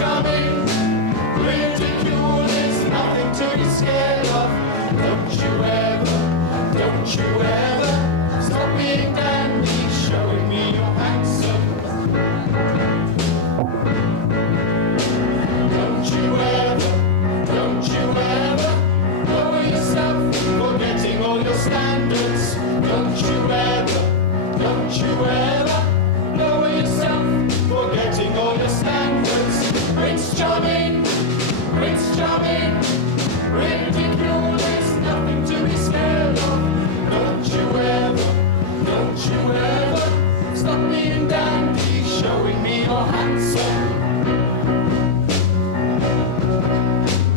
charming, ridicule is nothing to be scared of. Don't you ever stop being dandy, showing me you're handsome. Don't you ever lower yourself, forgetting all your standards. Don't you ever lower yourself, forgetting all your standards. Prince Charming, ridicule is nothing to be scared of. Don't you ever stop being dandy, showing me you're handsome.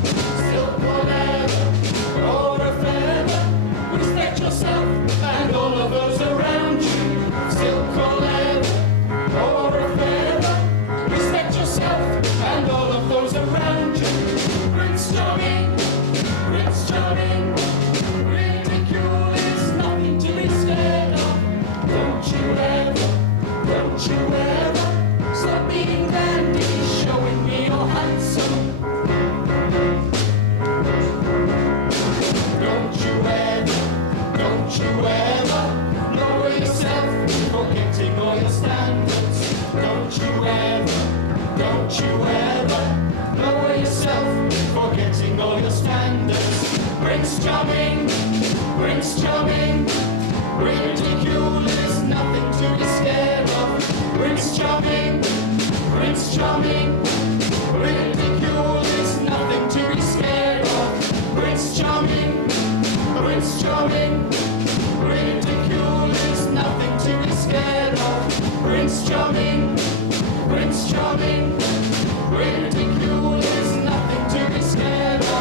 Still forever, or a feather, respect yourself and all of those around you. Still forever, or a feather, respect yourself and all of those around you. Prince Charming, ridicule is nothing to be scared of. Don't you ever stop being dandy, showing me you're handsome. Don't you ever lower yourself, forgetting all your standards. Don't you ever lower yourself, forgetting all your standards. Prince Charming, ridicule is nothing to be scared of. Prince Charming, ridicule is nothing to be scared of. Prince Charming, ridicule is nothing to be scared of. Prince Charming, ridicule is nothing to be scared of.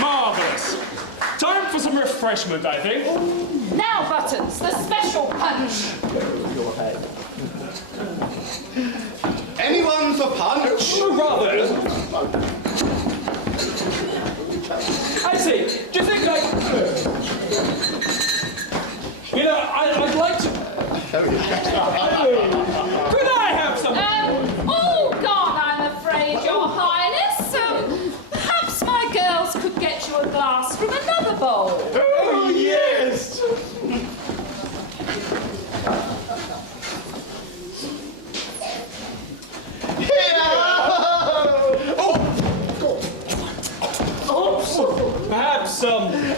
Marvellous. Time for some refreshment, I think. Now, Buttons, the special punch. Anyone for punch? Oh, rather. I see. Do you think I'd like to... Could I have some... All gone, I'm afraid, Your Highness. Perhaps my girls could get you a glass from another bowl. Oh, yes! Perhaps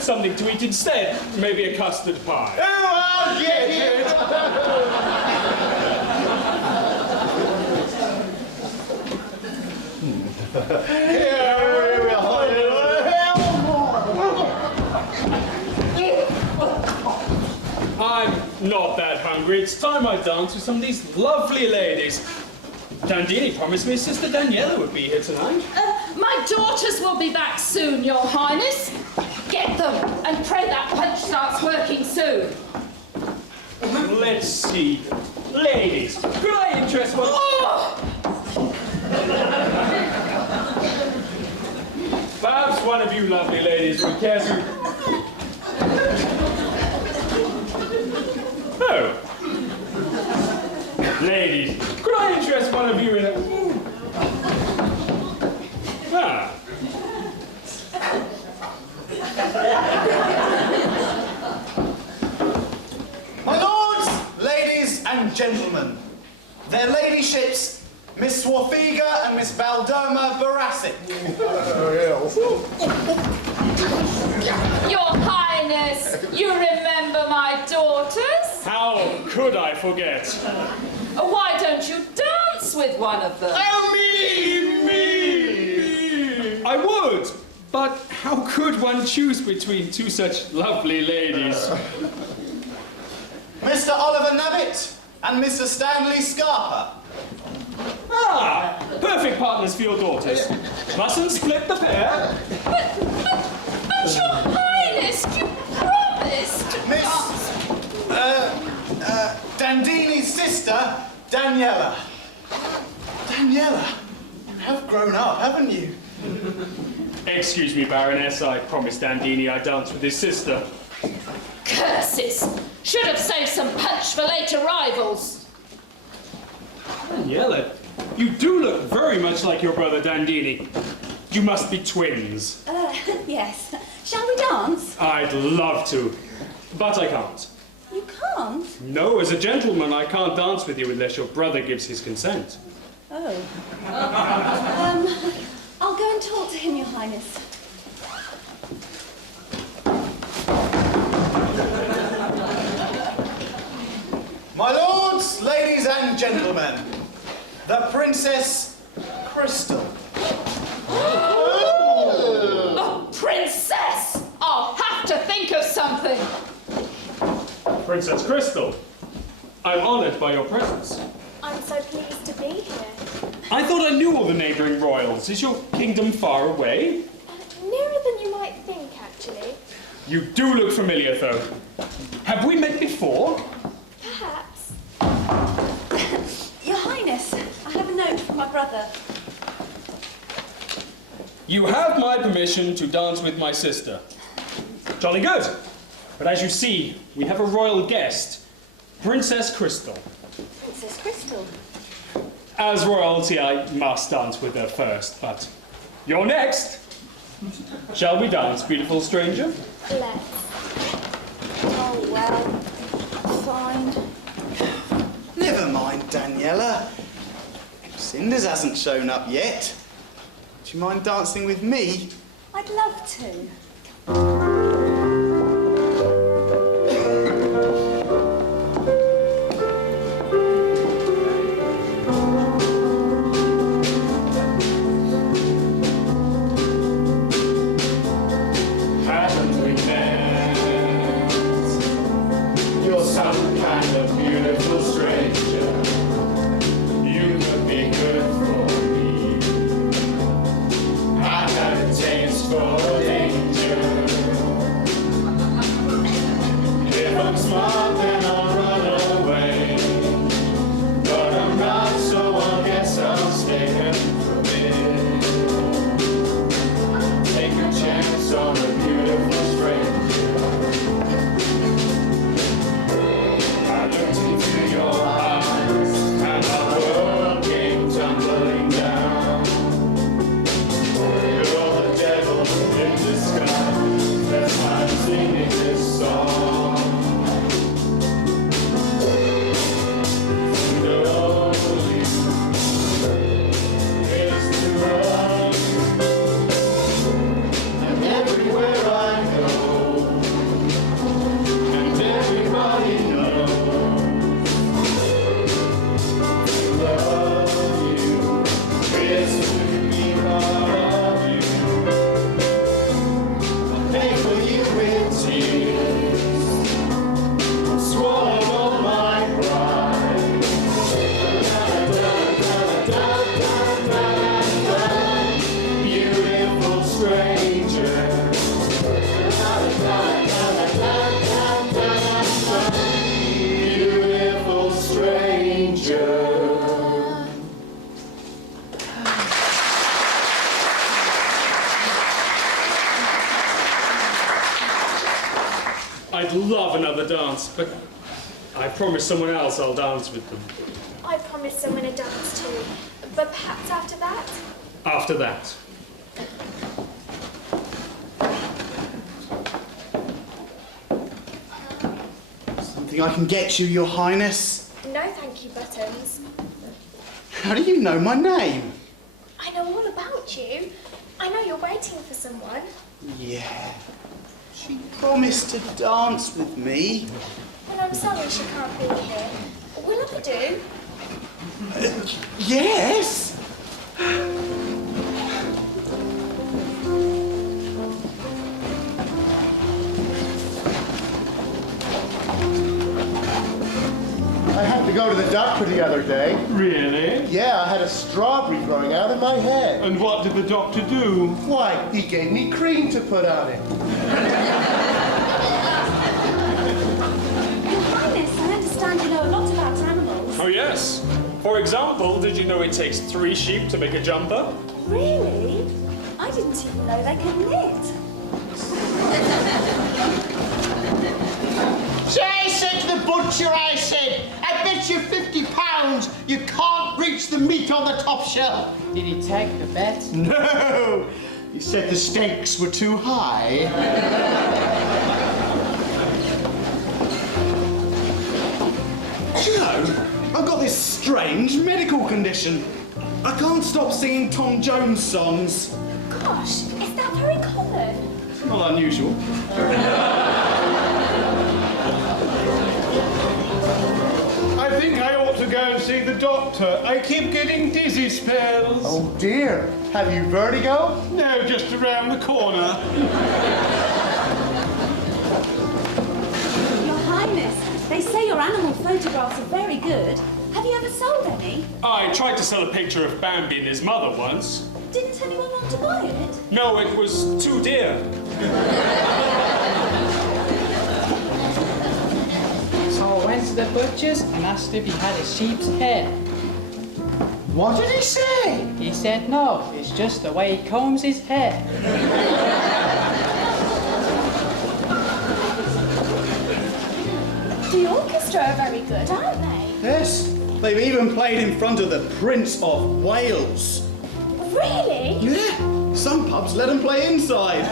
something to eat instead. Maybe a custard pie. Oh, I'll get it! I'm not that hungry. It's time I dance with some of these lovely ladies. Dandini promised me Sister Daniela would be here tonight. My daughters will be back soon, Your Highness. Get them, and pray that punch starts working soon. Let's see. Ladies, could I interest one... Oh! Perhaps one of you lovely ladies would care to... Oh. Ladies, could I interest one of you in a... Ah. My lords, ladies and gentlemen, their ladyships, Miss Swarfiga and Miss Valdoma Barasic. Your Highness, you remember my daughters? How could I forget? Why don't you dance with one of them? Oh, me! I would, but how could one choose between two such lovely ladies? Mr. Oliver Navitt and Mr. Stanley Scarpa. Ah, perfect partners for your daughters. Mustn't split the pair. But Your Highness, you promised. Miss, Dandini's sister, Daniela. Daniela? have grown up, haven't you? Excuse me, Baroness, I promised Dandini I'd dance with his sister. Curses! Should have saved some punch for late arrivals. Daniela, you do look very much like your brother Dandini. You must be twins. Yes. Shall we dance? I'd love to, but I can't. You can't? No, as a gentleman, I can't dance with you unless your brother gives his consent. Oh. I'll go and talk to him, Your Highness. My lords, ladies and gentlemen, the Princess Crystal. Oh, Princess! I'll have to think of something. Princess Crystal, I'm honoured by your presence. I'm so pleased to be here. I thought I knew all the neighbouring royals. Is your kingdom far away? Nearer than you might think, actually. You do look familiar, though. Have we met before? Perhaps. Your Highness, I have a note from my brother. You have my permission to dance with my sister. Jolly good. But as you see, we have a royal guest, Princess Crystal. Princess Crystal. As royalty, I must dance with her first, but you're next. Shall we dance, beautiful stranger? Let's. Oh, well. Fine. Never mind, Daniela. Cinders hasn't shown up yet. Do you mind dancing with me? I'd love to. Haven't we met? You're some kind of beautiful stranger. You could be good for me. I have a taste for danger. If I'm smart, then I'll run away. But I'm not, so I guess I'll stay here for a bit. Take a chance on a beautiful stranger. I looked into your eyes, and my world came tumbling down. You're the devil in disguise, that's why I'm singing this song. To know you is to love you. And everywhere I go, and everybody knows, to love you is to be part of you. I'll pay for you with tears, swallow all my pride. Beautiful stranger. Beautiful stranger. I'd love another dance, but I promised someone else I'll dance with them. I promised someone a dance too, but perhaps after that? After that. Something I can get you, Your Highness? No, thank you, Buttons. How do you know my name? I know all about you. I know you're waiting for someone. Yeah. She promised to dance with me. Well, I'm sorry she can't be here. Will I do? Yes. I had to go to the doctor the other day. Really? Yeah, I had a strawberry growing out of my head. And what did the doctor do? Why, he gave me cream to put on it. Your Highness, I understand you know a lot about animals. Oh, yes. For example, did you know it takes 3 sheep to make a jumper? Really? I didn't even know they could knit. So I said to the butcher, I bet you £50 you can't reach the meat on the top shelf. Did he take the bet? No, he said the stakes were too high. Do you know, I've got this strange medical condition. I can't stop singing Tom Jones songs. Gosh, is that very common? Not unusual. I think I ought to go and see the doctor. I keep getting dizzy spells. Oh dear, have you vertigo? No, just around the corner. Your Highness, they say your animal photographs are very good. Have you ever sold any? I tried to sell a picture of Bambi and his mother once. Didn't anyone want to buy it? No, it was too dear. So I went to the butcher's and asked if he had a sheep's head. What did he say? He said no, it's just the way he combs his hair. The orchestra are very good, aren't they? Yes, they've even played in front of the Prince of Wales. Really? Yeah, some pubs let them play inside.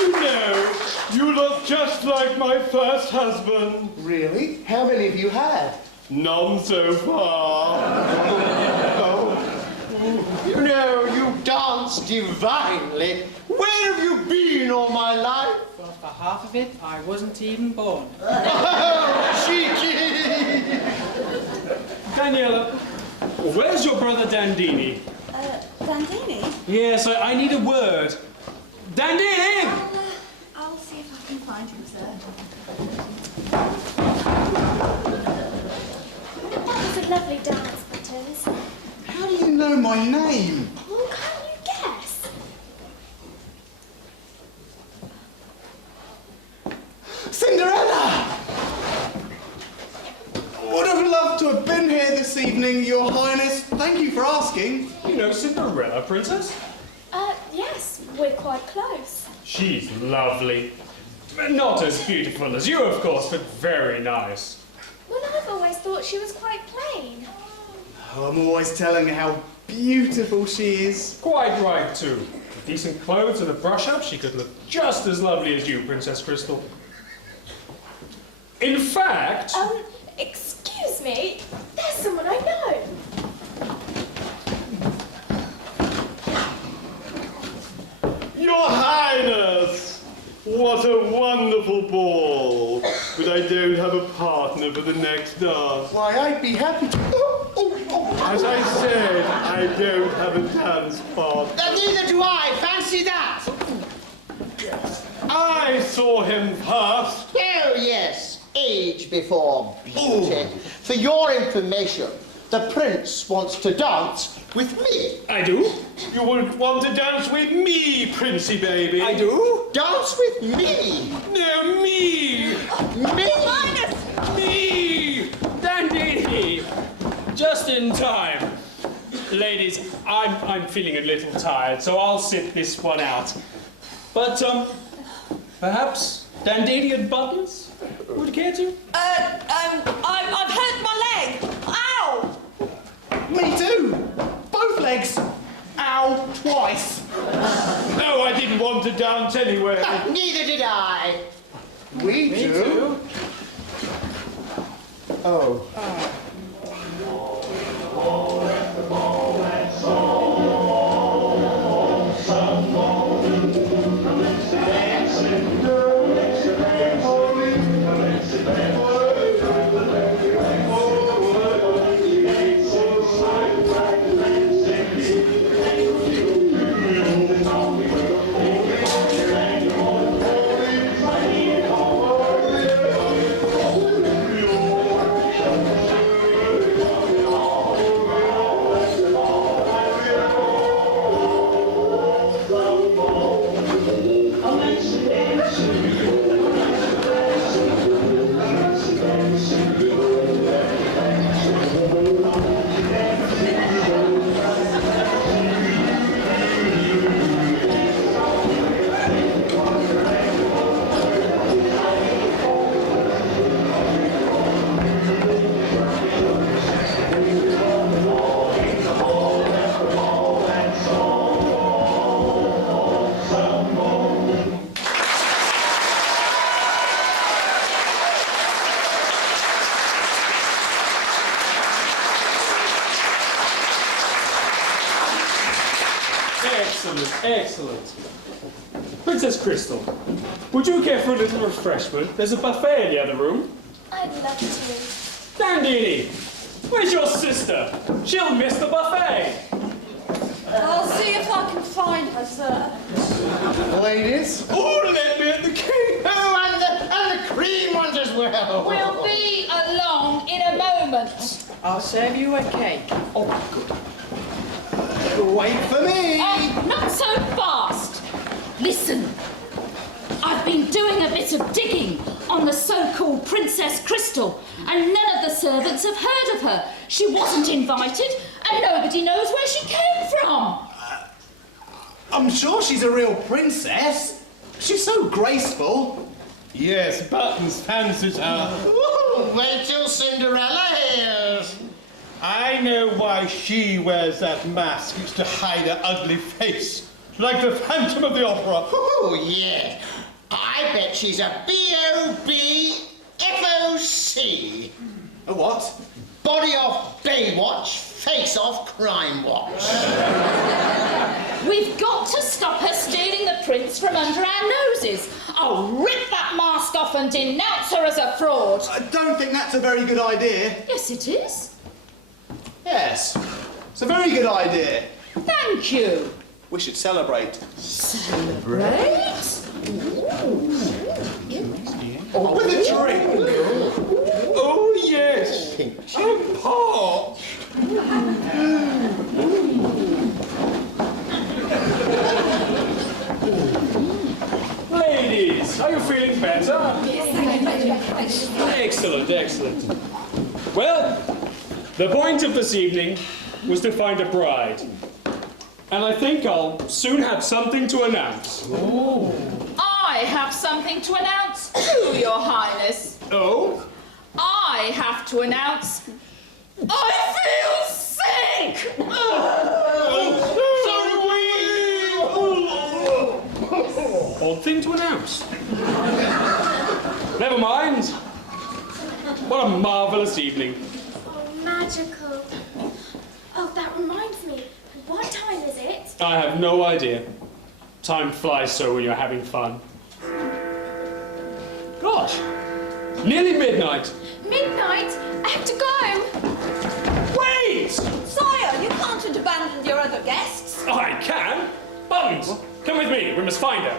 You know, you look just like my first husband. Really? How many have you had? None so far. You know, you dance divinely. Where have you been all my life? Well, for half of it, I wasn't even born. Oh, cheeky! Daniela, where's your brother Dandini? Dandini? Yes, I need a word. Dandini! I'll see if I can find him, sir. That was a lovely dance, Butters. How do you know my name? Well, can't you guess? Cinderella! Would have loved to have been here this evening, Your Highness. Thank you for asking. You know Cinderella, Princess? Yes, we're quite close. She's lovely. Not as beautiful as you, of course, but very nice. Well, I've always thought she was quite plain. I'm always telling her how beautiful she is. Quite right, too. With decent clothes and a brush-up, she could look just as lovely as you, Princess Crystal. In fact... Excuse me, there's someone I know. Your Highness! What a wonderful ball! But I don't have a partner for the next dance. Why, I'd be happy to... As I said, I don't have a dance partner. Neither do I. Fancy that. I saw him first. Oh, yes. Age before beauty. For your information, the prince wants to dance with me. I do? You would want to dance with me, Princey baby. I do? Dance with me. No, me. Me. Me! Dandini! Just in time. Ladies, I'm feeling a little tired, so I'll sit this one out. But, perhaps Dandini and Buttons would care to? I've hurt my leg. Ow! Me too. Both legs. Ow, twice. No, I didn't want to dance anyway. Neither did I. We do? Oh. Excellent. Princess Crystal, would you care for a little refreshment? There's a buffet in the other room. I'd love to. Dandini, where's your sister? She'll miss the buffet. I'll see if I can find her, sir. Ladies? Oh, let me at the cake. Oh, and the cream ones as well. We'll be along in a moment. I'll serve you a cake. Wait for me! Not so fast. Listen, I've been doing a bit of digging on the so-called Princess Crystal, and none of the servants have heard of her. She wasn't invited, and nobody knows where she came from. I'm sure she's a real princess. She's so graceful. Yes, Buttons fancies her. Ooh, wait till Cinderella hears. I know why she wears that mask. It's to hide her ugly face. Like the Phantom of the Opera. Oh, yeah. I bet she's a B-O-B-F-O-C. A what? Body off Baywatch, face off Crime Watch. We've got to stop her stealing the prince from under our noses. I'll rip that mask off and denounce her as a fraud. I don't think that's a very good idea. Yes, it is. Yes, it's a very good idea. Thank you. We should celebrate. Celebrate? Oh, with a drink. Oh, yes. I'm parched. Ladies, are you feeling better? Excellent, excellent. Well, the point of this evening was to find a bride. And I think I'll soon have something to announce. I have something to announce too, Your Highness. Oh? I have to announce I feel sick! Odd thing to announce. Never mind. What a marvellous evening. Oh, magical. Oh, that reminds me. What time is it? I have no idea. Time flies so when you're having fun. Gosh, nearly midnight. Midnight? I have to go. Wait! Sire, you can't abandon your other guests. I can. Buttons, come with me. We must find her.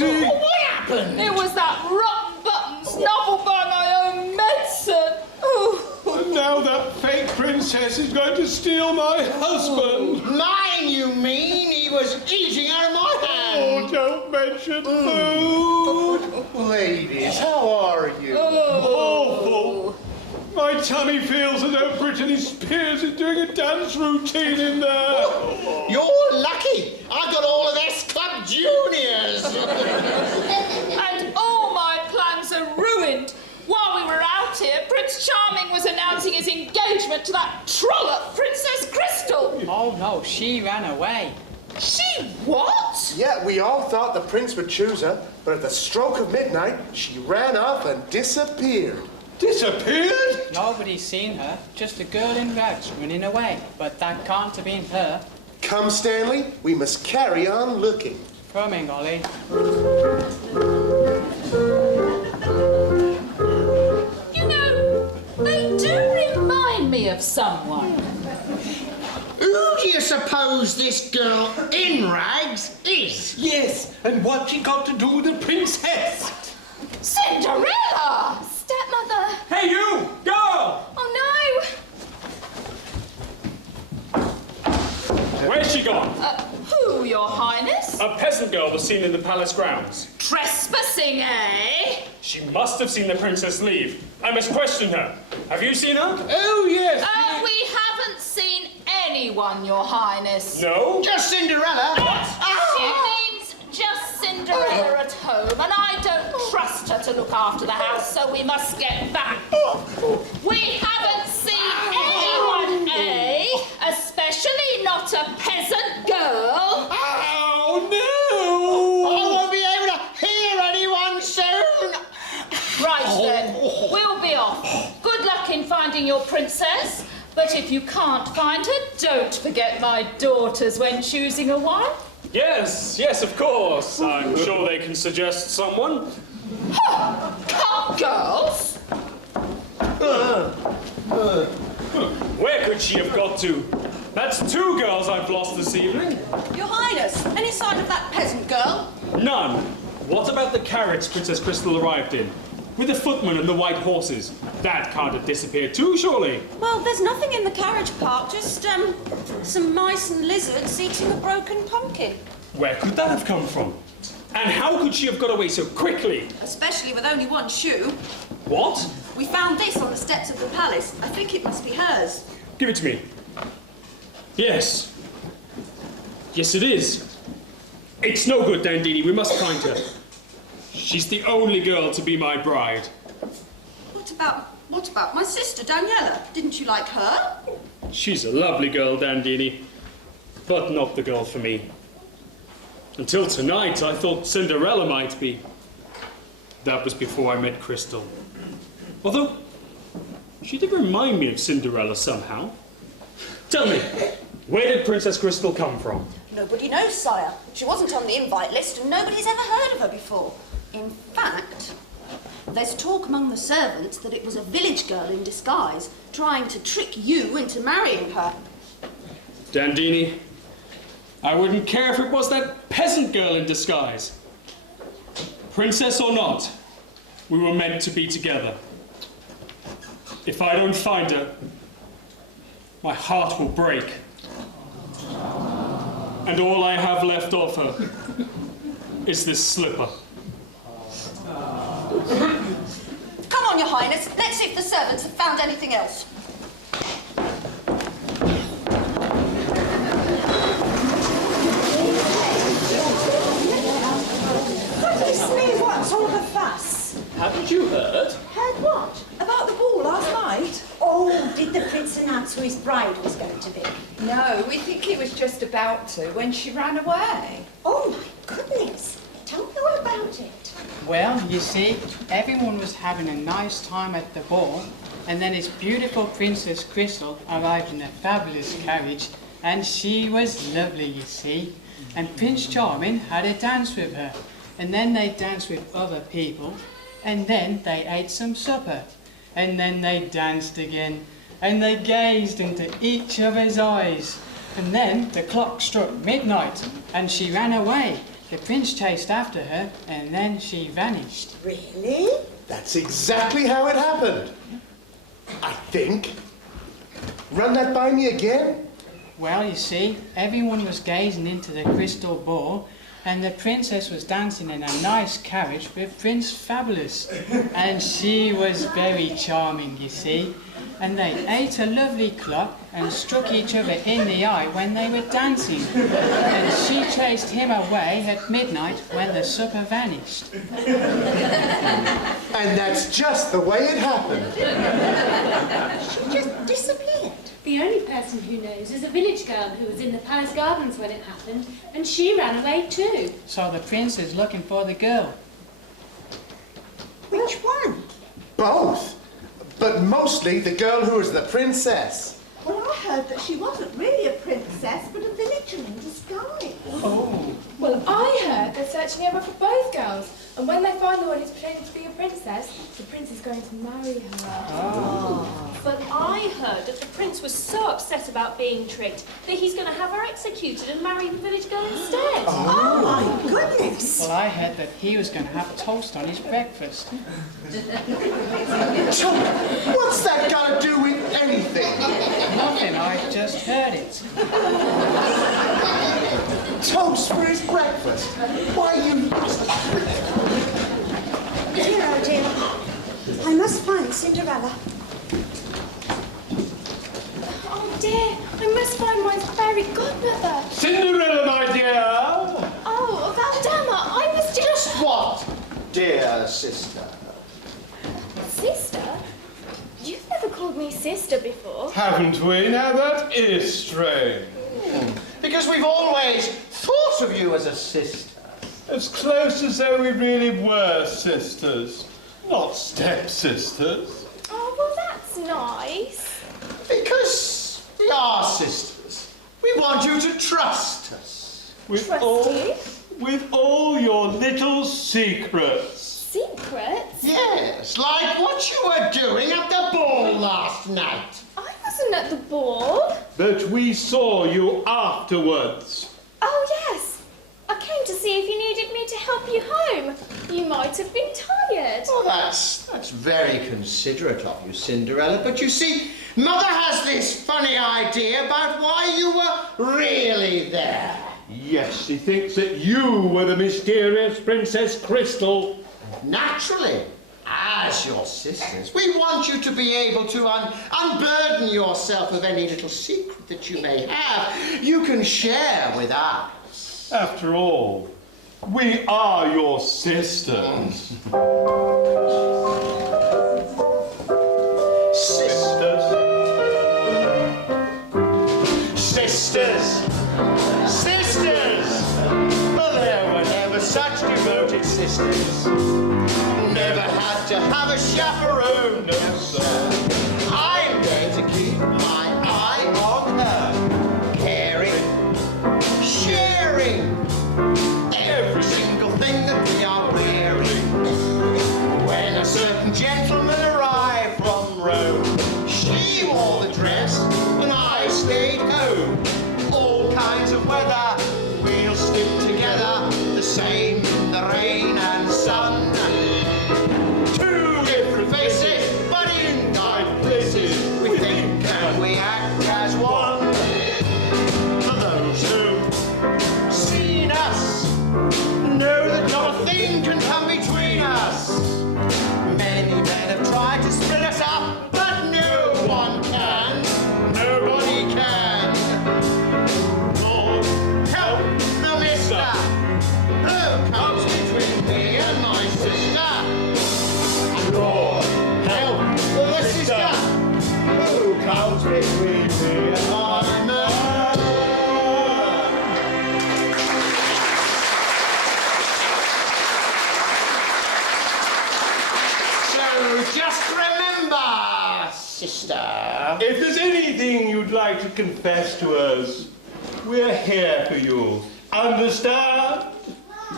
What happened? It was that rotten button snubbled by my own medicine. And now that fake princess is going to steal my husband. Mine, you mean? He was eating out of my hand. Oh, don't mention food. Ladies, how are you? Awful. My tummy feels as though Brittany Spears is doing a dance routine in there. You're lucky. I got all of S Club Juniors. And all my plans are ruined. While we were out here, Prince Charming was announcing his engagement to that trollop, Princess Crystal. Oh no, she ran away. She what? Yeah, we all thought the prince would choose her, but at the stroke of midnight, she ran off and disappeared. Disappeared? Nobody's seen her, just a girl in rags running away. But that can't have been her. Come, Stanley, we must carry on looking. Coming, Ollie. You know, they do remind me of someone. Who do you suppose this girl in rags is? Yes, and what she got to do with the princess? Cinderella! Stepmother. Hey, you! Girl! Oh, Where's she gone? Who, Your Highness? A peasant girl was seen in the palace grounds. Trespassing, eh? She must have seen the princess leave. I must question her. Have you seen her? Oh, yes. We haven't seen anyone, Your Highness. No? Just Cinderella. She means just Cinderella at home, and I don't trust her to look after the house, so we must get back. We haven't seen anyone, eh? Especially not a peasant girl. finding your princess. But if you can't find her, don't forget my daughters when choosing a wife. Yes, yes, of course. I'm sure they can suggest someone. Come, girls. Where could she have got to? That's 2 girls I've lost this evening. Your Highness, any sign of that peasant girl? None. What about the carriage Princess Crystal arrived in? With the footman and the white horses? That can't have disappeared too, surely. Well, there's nothing in the carriage park, just, some mice and lizards eating a broken pumpkin. Where could that have come from? And how could she have got away so quickly? Especially with only one shoe. What? We found this on the steps of the palace. I think it must be hers. Give it to me. Yes. Yes, it is. It's no good, Dandini. We must find her. She's the only girl to be my bride. What about my sister, Daniela? Didn't you like her? She's a lovely girl, Dandini, but not the girl for me. Until tonight, I thought Cinderella might be. That was before I met Crystal. Although, she did remind me of Cinderella somehow. Tell me, where did Princess Crystal come from? Nobody knows, sire. She wasn't on the invite list and nobody's ever heard of her before. In fact, there's talk among the servants that it was a village girl in disguise trying to trick you into marrying her. Dandini, I wouldn't care if it was that peasant girl in disguise. Princess or not, we were meant to be together. If I don't find her, my heart will break. And all I have left of her is this slipper. Come on, Your Highness. Let's see if the servants have found anything else. Goodness me, what's all the fuss? Haven't you heard? Heard what? About the ball last night? Oh, did the prince announce who his bride was going to be? No, we think he was just about to when she ran away. Oh, my goodness. Tell me all about it. Well, you see, everyone was having a nice time at the ball, and then his beautiful Princess Crystal arrived in a fabulous carriage, and she was lovely, you see. And Prince Charming had a dance with her, and then they danced with other people, and then they ate some supper, and then they danced again, and they gazed into each other's eyes, and then the clock struck midnight, and she ran away. The prince chased after her, and then she vanished. Really? That's exactly how it happened. I think. Run that by me again? Well, you see, everyone was gazing into the crystal ball, and the princess was dancing in a nice carriage with Prince Fabulous. And she was very charming, you see. And they ate a lovely clock and struck each other in the eye when they were dancing. And she chased him away at midnight when the supper vanished. And that's just the way it happened. She just disappeared. The only person who knows is a village girl who was in the palace gardens when it happened, and she ran away too. So the prince is looking for the girl. Which one? Both. But mostly the girl who is the princess. Well, I heard that she wasn't really a princess, but a villager in disguise. Oh. Well, I heard they're searching over for both girls, and when they find the one who's pretending to be a princess, the prince is going to marry her. Oh. But I heard that the prince was so upset about being tricked that he's going to have her executed and marry the village girl instead. Oh, my goodness. Well, I heard that he was going to have toast on his breakfast. What's that got to do with anything? Nothing, I just heard it. Toast for his breakfast? Why, you... Dear, oh dear. I must find Cinderella. Oh dear, I must find my fairy godmother. Cinderella, my dear! Oh, Valdemar, I was just... What, dear sister? Sister? You've never called me sister before. Haven't we? Now that is strange. Because we've always thought of you as a sister. As close as though we really were sisters, not stepsisters. Oh, well, that's nice? Because we are sisters. We want you to trust us. With all your little secrets. Secrets? Yes, like what you were doing at the ball last night. I wasn't at the ball. But we saw you afterwards. Oh, yes. I came to see if you needed me to help you home. You might have been tired. Oh, that's very considerate of you, Cinderella. But you see, Mother has this funny idea about why you were really there. Yes, she thinks that you were the mysterious Princess Crystal. Naturally, as your sisters, we want you to be able to unburden yourself of any little secret that you may have. You can share with us. After all, we are your sisters. Sisters. Sisters. Sisters. Well, there were never such devoted sisters. Never had to have a chaperone, no sir. I'm going to keep my eye on her. Caring, sharing, every single thing that we are wearing. When a certain gentleman arrived from Rome, she wore the dress and I stayed home. All kinds of weather, we'll stick together, the same in the rain and sun. Two different faces, but in kind places, we think and we act as one. For those who've seen us, know that not a thing can come between us. Many men have tried to split us up, but no one can. Nobody can. Lord, help the mister. Who comes between me and my sister? And Lord, help the sister. Who comes between me and my man? So just remember, sister. If there's anything you'd like to confess to us, we're here for you. Understand?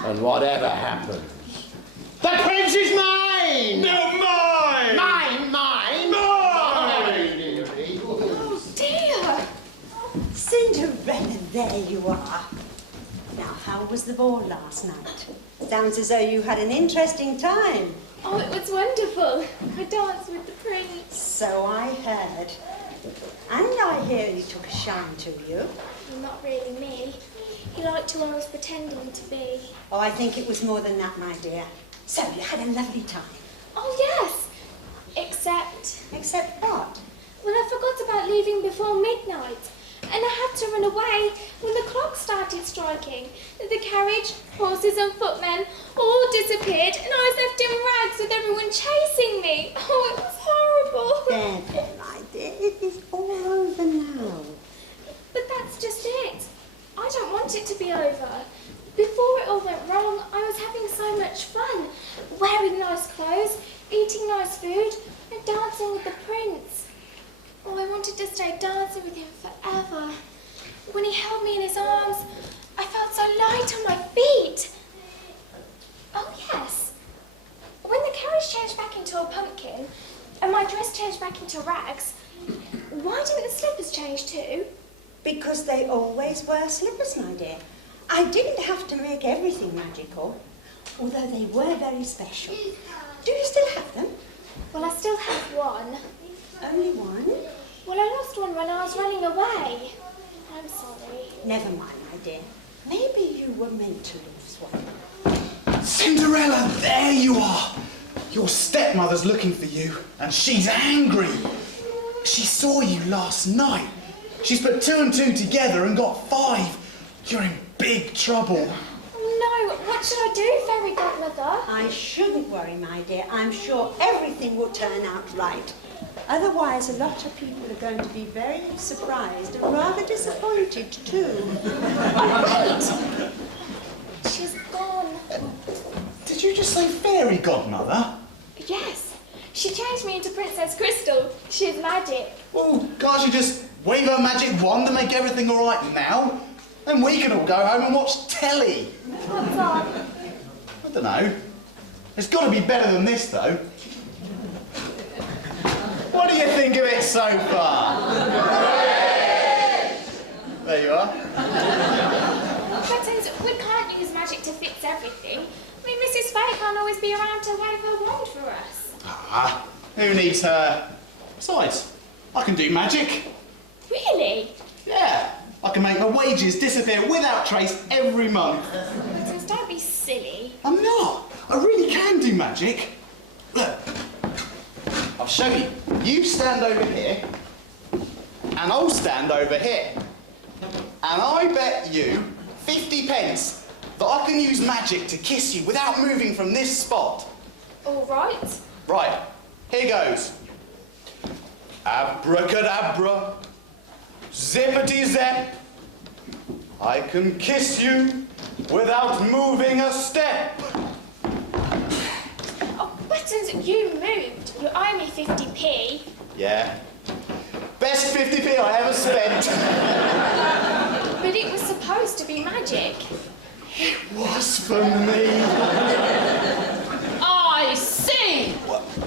And whatever happens, the prince is mine! No, mine! Mine! Oh, dear. Cinderella, there you are. Now, how was the ball last night? Sounds as though you had an interesting time. Oh, it was wonderful. I danced with the prince. So I heard. And I hear he took a shine to you. Not really me. He liked who I was pretending to be. Oh, I think it was more than that, my dear. So you had a lovely time. Oh, yes. Except... Except what? Well, I forgot about leaving before midnight. And I had to run away when the clock started striking. The carriage, horses and footmen all disappeared and I was left in rags with everyone chasing me. Oh, it was horrible. There, my dear, it is all over now. But that's just it. I don't want it to be over. Before it all went wrong, I was having so much fun. Wearing nice clothes, eating nice food and dancing with the prince. Oh, I wanted to stay dancing with him forever. When he held me in his arms, I felt so light on my feet. Oh, yes. When the carriage changed back into a pumpkin and my dress changed back into rags, why didn't the slippers change too? Because they always wear slippers, my dear. I didn't have to make everything magical, although they were very special. Do you still have them? Well, I still have one. Only one? Well, I lost one when I was running away. I'm sorry. Never mind, my dear. Maybe you were meant to lose one. Cinderella, there you are. Your stepmother's looking for you, and she's angry. She saw you last night. She's put 2 and 2 together and got 5. You're in big trouble. Oh, no. What should I do, Fairy Godmother? I shouldn't worry, my dear. I'm sure everything will turn out right. Otherwise, a lot of people are going to be very surprised and rather disappointed too. Wait! She's gone. Did you just say fairy godmother? Yes. She changed me into Princess Crystal. She's magic. Well, can't you just wave her magic wand and make everything all right now? Then we can all go home and watch telly. What's on? I don't know. It's got to be better than this, though. What do you think of it so far? There you are. Buttons, we can't use magic to fix everything. I mean, Mrs. Faye can't always be around to wave her wand for us. Ah, who needs her? Besides, I can do magic. Really? Yeah, I can make my wages disappear without trace every month. Buttons, don't be silly. I'm not. I really can do magic. Look, I'll show you. You stand over here, and I'll stand over here. And I bet you 50 pence that I can use magic to kiss you without moving from this spot. All right. Right, here goes. Abracadabra, zippity-zap. I can kiss you without moving a step. Oh, Buttons, you moved. You owe me 50p. Yeah. Best 50p I ever spent. But it was supposed to be magic. It was for me. I see.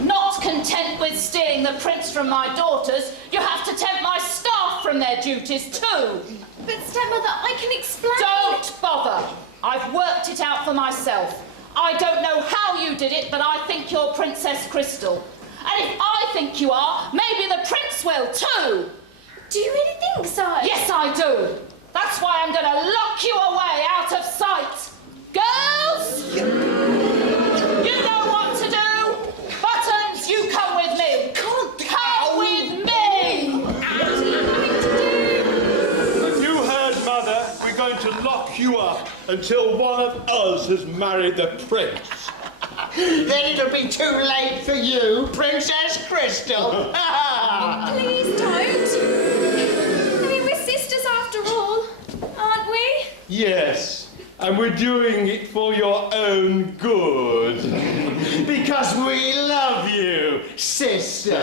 Not content with stealing the prince from my daughters, you have to tempt my staff from their duties too. But stepmother, I can explain. Don't bother. I've worked it out for myself. I don't know how you did it, but I think you're Princess Crystal. And if I think you are, maybe the prince will too. Do you really think so? Yes, I do. That's why I'm going to lock you away out of sight. Girls! You know what to do. Buttons, you come with me. Come with me. You heard, Mother. We're going to lock you up until one of us has married the prince. Then it'll be too late for you, Princess Crystal. Please don't. I mean, we're sisters after all, aren't we? Yes, and we're doing it for your own good. Because we love you, sister.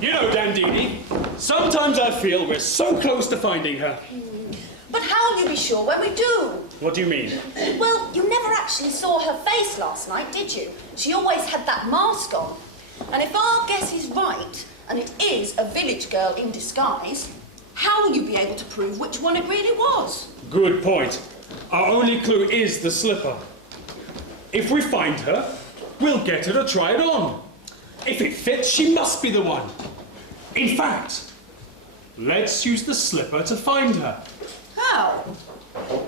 You know, Dandini, sometimes I feel we're so close to finding her. But how will you be sure when we do? What do you mean? Well, you never actually saw her face last night, did you? She always had that mask on. And if our guess is right, and it is a village girl in disguise, how will you be able to prove which one it really was? Good point. Our only clue is the slipper. If we find her, we'll get her to try it on. If it fits, she must be the one. In fact, let's use the slipper to find her. How?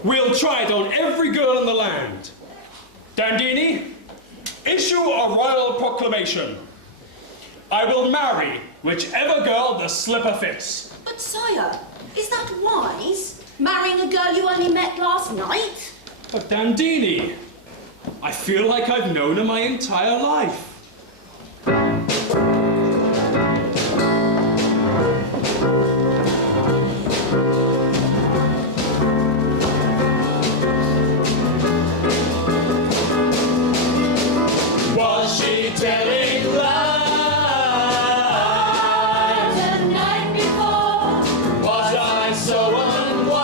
We'll try it on every girl in the land. Dandini, issue a royal proclamation. I will marry whichever girl the slipper fits. But sire, is that wise? Marrying a girl you only met last night? But Dandini, I feel like I've known her my entire life. Was she telling lies the night before? Was I so unwise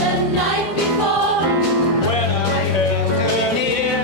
the night before? When I held her near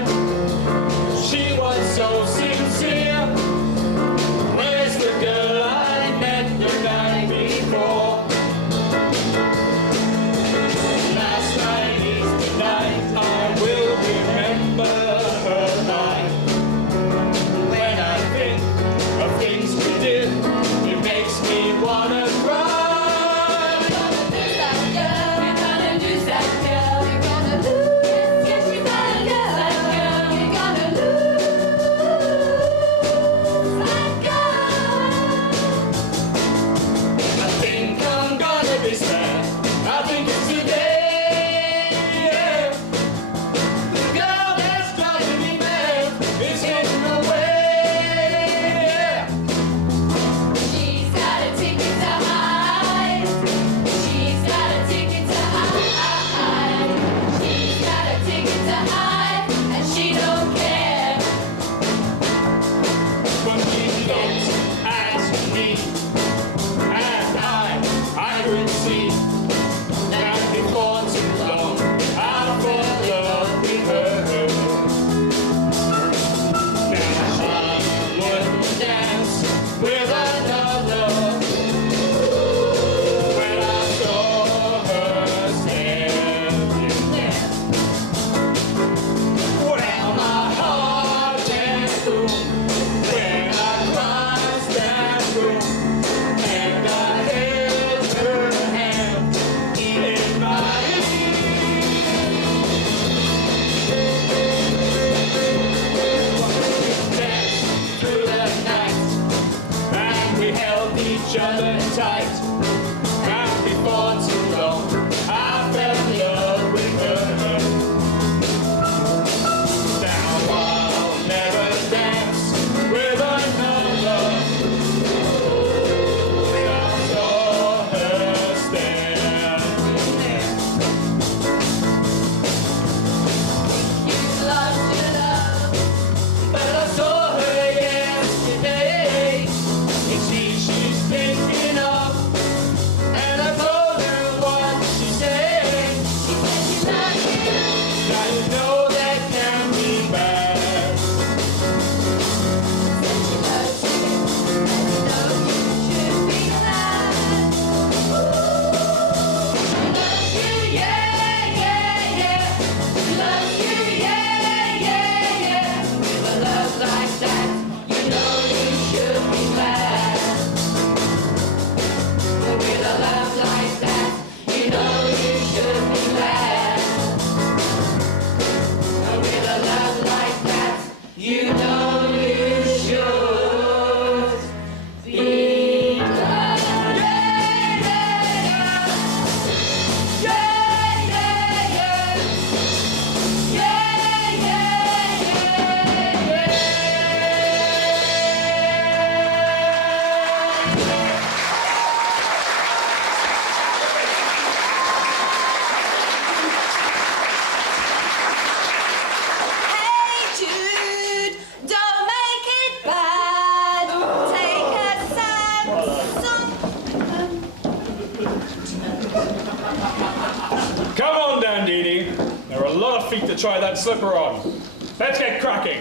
week to try that slipper on. Let's get cracking.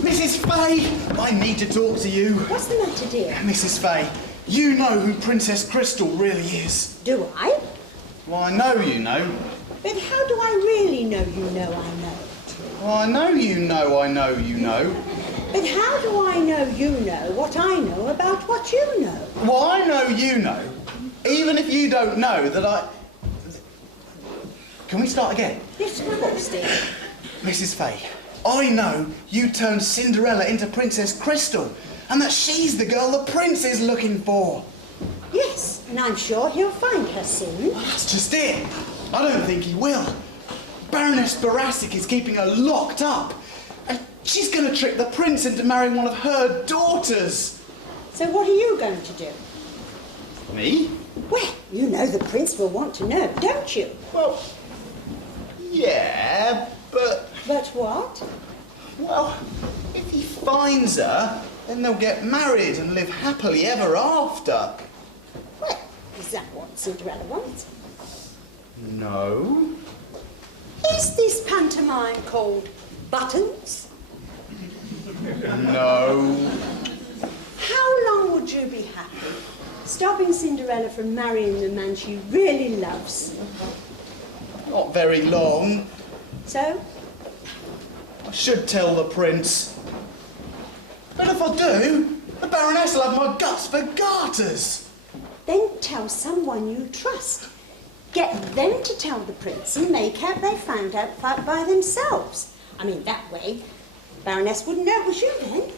Mrs. Fay, I need to talk to you. What's the matter, dear? Mrs. Fay, you know who Princess Crystal really is. Do I? Well, I know you know. But how do I really know you know I know? Well, I know you know I know you know. But how do I know you know what I know about what you know? Well, I know you know, even if you don't know that I... Can we start again? Yes, of course, dear. Mrs. Fay, I know you turned Cinderella into Princess Crystal, and that she's the girl the prince is looking for. Yes, and I'm sure he'll find her soon. Well, that's just it. I don't think he will. Baroness Barasic is keeping her locked up, and she's going to trick the prince into marrying one of her daughters. So what are you going to do? Me? Well, you know the prince will want to know, don't you? Well, yeah, but... But what? Well, if he finds her, then they'll get married and live happily ever after. Well, is that what Cinderella wants? No. Is this pantomime called Buttons? No. How long would you be happy stopping Cinderella from marrying the man she really loves? Not very long. So? I should tell the prince. But if I do, the Baroness will have my guts for garters. Then tell someone you trust. Get them to tell the prince and make out they found out by themselves. I mean, that way, Baroness wouldn't know it was you then.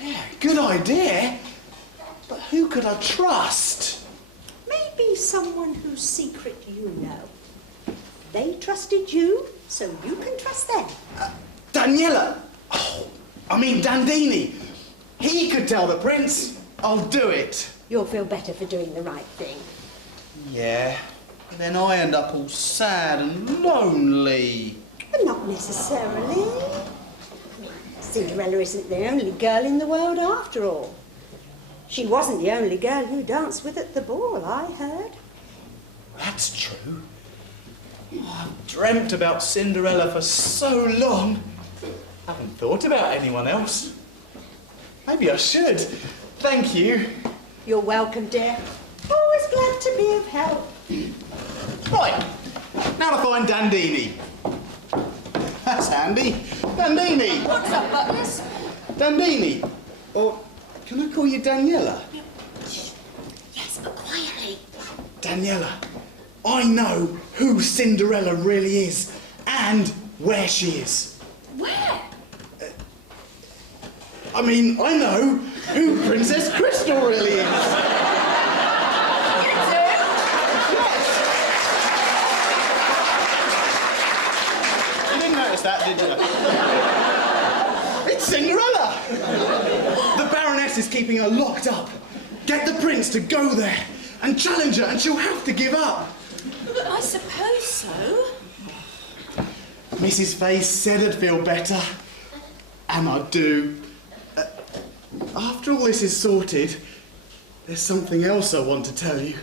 Yeah, good idea. But who could I trust? Maybe someone whose secret you know. They trusted you, so you can trust them. Daniela. Oh, I mean Dandini. He could tell the prince. I'll do it. You'll feel better for doing the right thing. Yeah. Then I end up all sad and lonely. But not necessarily. I mean, Cinderella isn't the only girl in the world after all. She wasn't the only girl you danced with at the ball, I heard. That's true. Oh, I've dreamt about Cinderella for so long. I haven't thought about anyone else. Maybe I should. Thank you. You're welcome, dear. Always glad to be of help. Right, now to find Dandini. That's handy. Dandini. What's up, Buttons? Dandini. Or can I call you Daniela? Yes, but quietly. Daniela, I know who Cinderella really is and where she is. Where? I mean, I know who Princess Crystal really is. That, did you? It's Cinderella! The Baroness is keeping her locked up. Get the prince to go there and challenge her, and she'll have to give up. I suppose so. Mrs. Fay said I'd feel better, and I do. After all this is sorted, there's something else I want to tell you,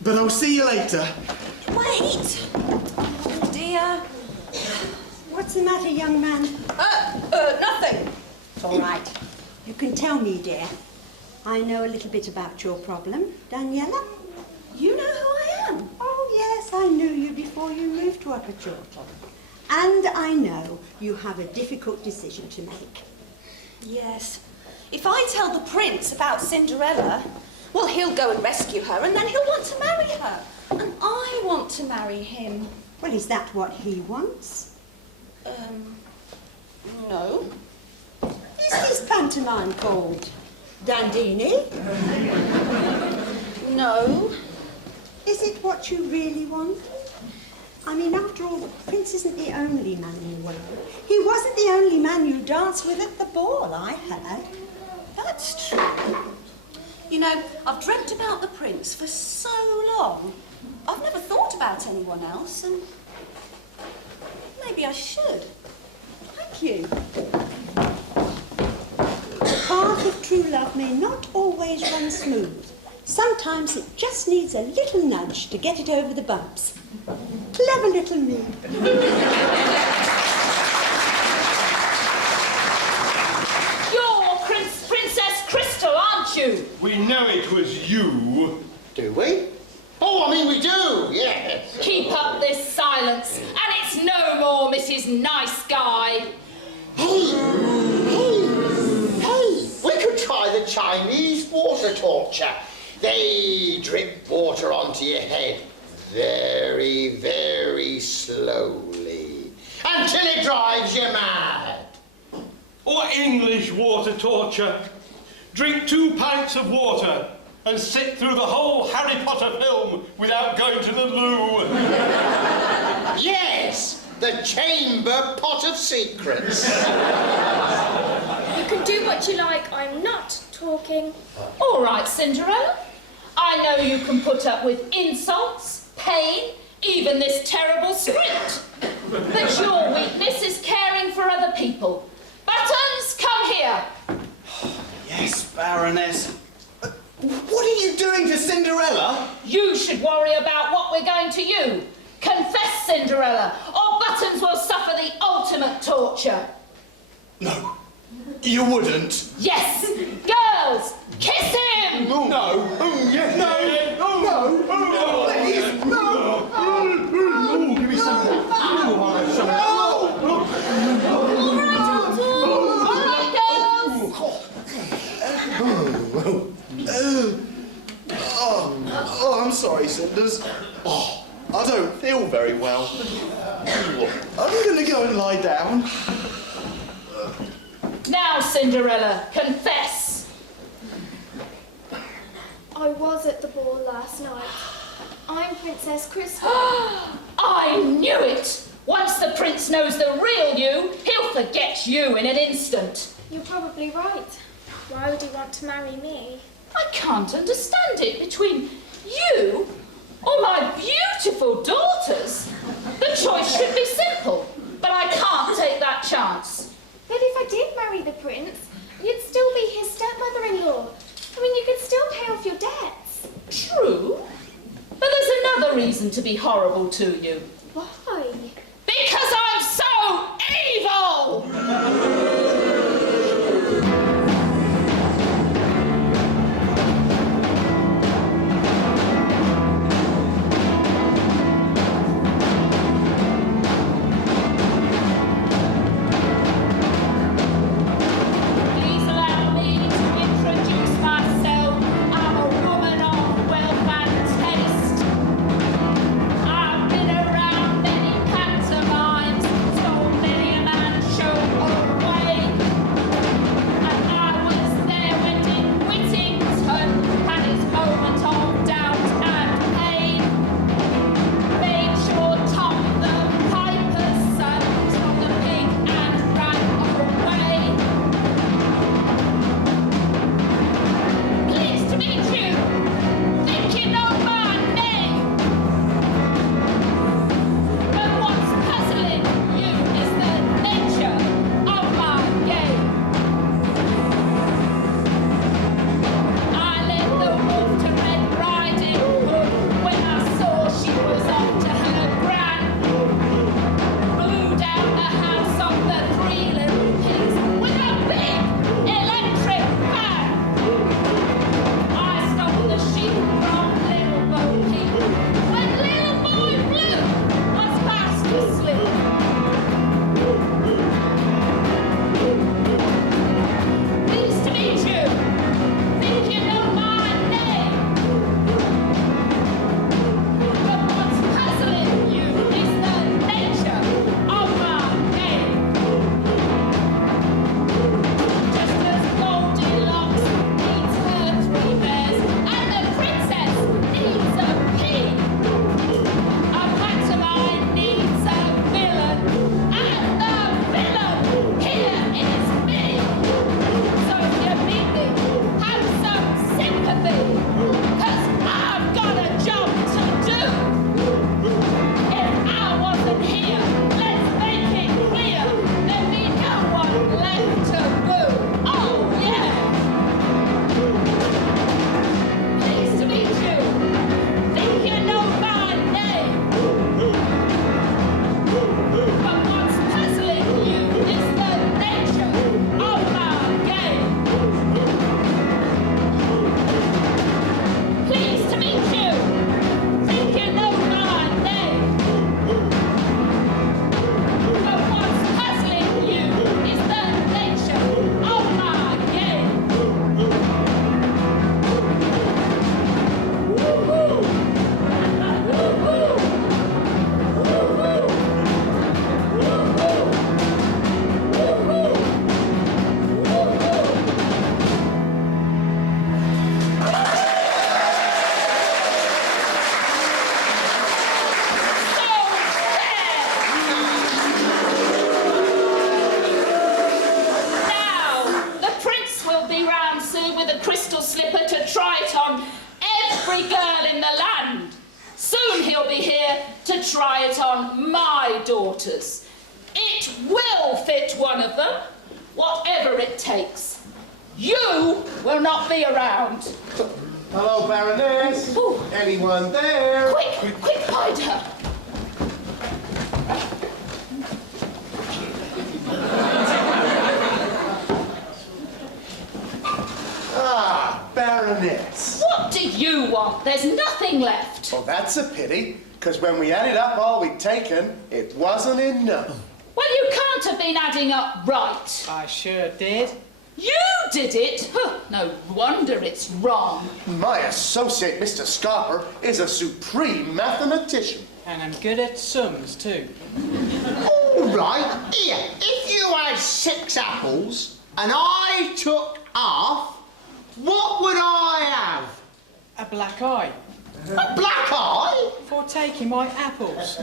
but I'll see you later. Wait! Oh dear. What's the matter, young man? Nothing. It's all right. You can tell me, dear. I know a little bit about your problem, Daniela. You know who I am? Oh, yes, I knew you before you moved to Upper Chorlton. And I know you have a difficult decision to make. Yes. If I tell the prince about Cinderella, well, he'll go and rescue her, and then he'll want to marry her. And I want to marry him. Well, is that what he wants? No. Is this pantomime called Dandini? No. Is it what you really want? I mean, after all, the prince isn't the only man in the world. He wasn't the only man you danced with at the ball, I heard. That's true. You know, I've dreamt about the prince for so long. I've never thought about anyone else, and maybe I should. Thank you. Part true love may not always run smooth. Sometimes it just needs a little nudge to get it over the bumps. Clever little me. You're Princess Crystal, aren't you? We know it was you. Do we? Oh, I mean we do, yes. Keep up this silence, and it's no more Mrs. Nice Guy. Hey, we could try the Chinese water torture. They drip water onto your head very, very slowly until it drives you mad. Or English water torture. Drink 2 pints of water and sit through the whole Harry Potter film without going to the loo. Yes, the Chamber Pot of Secrets. You can do what you like, I'm not talking. All right, Cinderella. I know you can put up with insults, pain, even this terrible script. But your weakness is caring for other people. Buttons, come here. Yes, Baroness. What are you doing to Cinderella? You should worry about what we're going to you. Confess, Cinderella, or Buttons will suffer the ultimate torture. No, you wouldn't. Yes. Girls, kiss him! No. No. Yes. No. No. No. Please. No. Give me some. Oh, I'm sorry, Cinders. Oh, I don't feel very well. I'm going to go and lie down. Now, Cinderella, confess. I was at the ball last night. I'm Princess Crystal. I knew it! Once the prince knows the real you, he'll forget you in an instant. You're probably right. Why would he want to marry me? I can't understand it between you or my beautiful daughters. The choice should be simple, but I can't take that chance. But if I did marry the prince, you'd still be his stepmother-in-law. I mean, you could still pay off your debts. True, but there's another reason to be horrible to you. Why? Because I'm so evil! Around only girl in the land. Soon he'll be here to try it on my daughters. It will fit one of them, whatever it takes. You will not be around. Hello, Baroness. Ooh. Anyone there? Quick, hide her. Ah, Baroness. What do you want? There's nothing left. Well, that's a pity, because when we added up all we'd taken, it wasn't enough. Well, you can't have been adding up right. I sure did. You did it? Huh, no wonder it's wrong. My associate, Mr. Scarper, is a supreme mathematician. And I'm good at sums, too. All right, here, if you had 6 apples and I took half, what would I have? A black eye. A black eye? For taking my apples.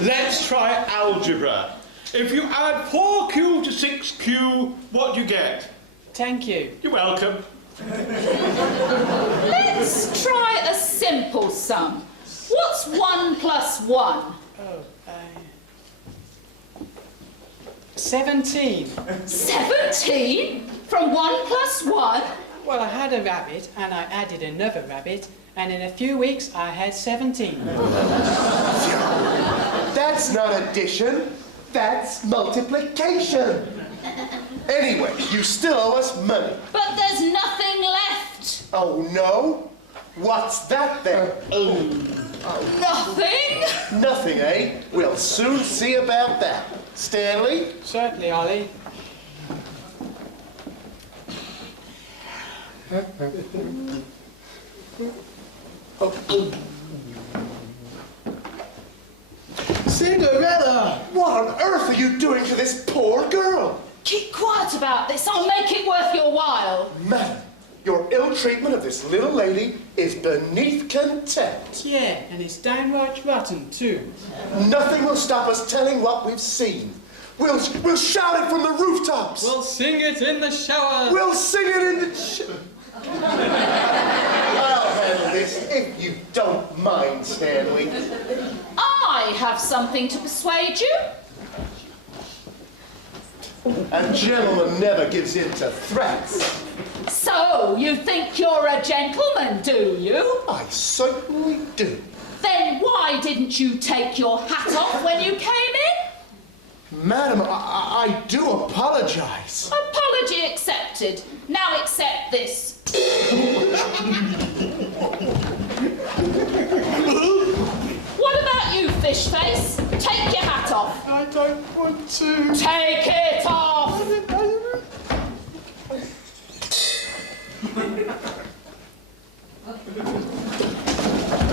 Let's try algebra. If you add 4q to 6q, what do you get? 10q. You're welcome. Let's try a simple sum. What's 1 plus 1? 17. 17? From 1 plus 1? Well, I had a rabbit, and I added another rabbit, and in a few weeks I had 17. That's not addition, that's multiplication. Anyway, you still owe us money. But there's nothing left. Oh, no? What's that then? Nothing? Nothing, eh? We'll soon see about that. Stanley? Certainly, Ollie. Cinderella! What on earth are you doing to this poor girl? Keep quiet about this. I'll make it worth your while. Madam, your ill treatment of this little lady is beneath contempt. Yeah, and it's downright rotten, too. Nothing will stop us telling what we've seen. We'll shout it from the rooftops. We'll sing it in the shower. We'll sing it in the... I'll handle this if you don't mind, Stanley. I have something to persuade you. A gentleman never gives in to threats. So, you think you're a gentleman, do you? I certainly do. Then why didn't you take your hat off when you came in? Madam, I do apologize. Apology accepted. Now accept this. What about you, fish face? Take your hat off. I don't want to. Take it off.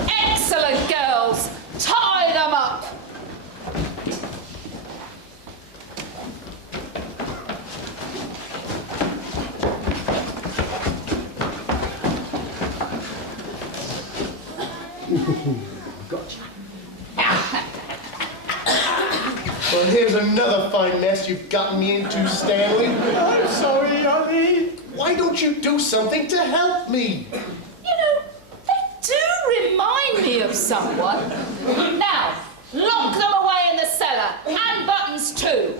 Excellent, girls. Tie them up. Gotcha. Well, here's another fine mess you've gotten me into, Stanley. I'm sorry, Ollie. Why don't you do something to help me? You know, they do remind me of someone. Now, lock them away in the cellar, and buttons too.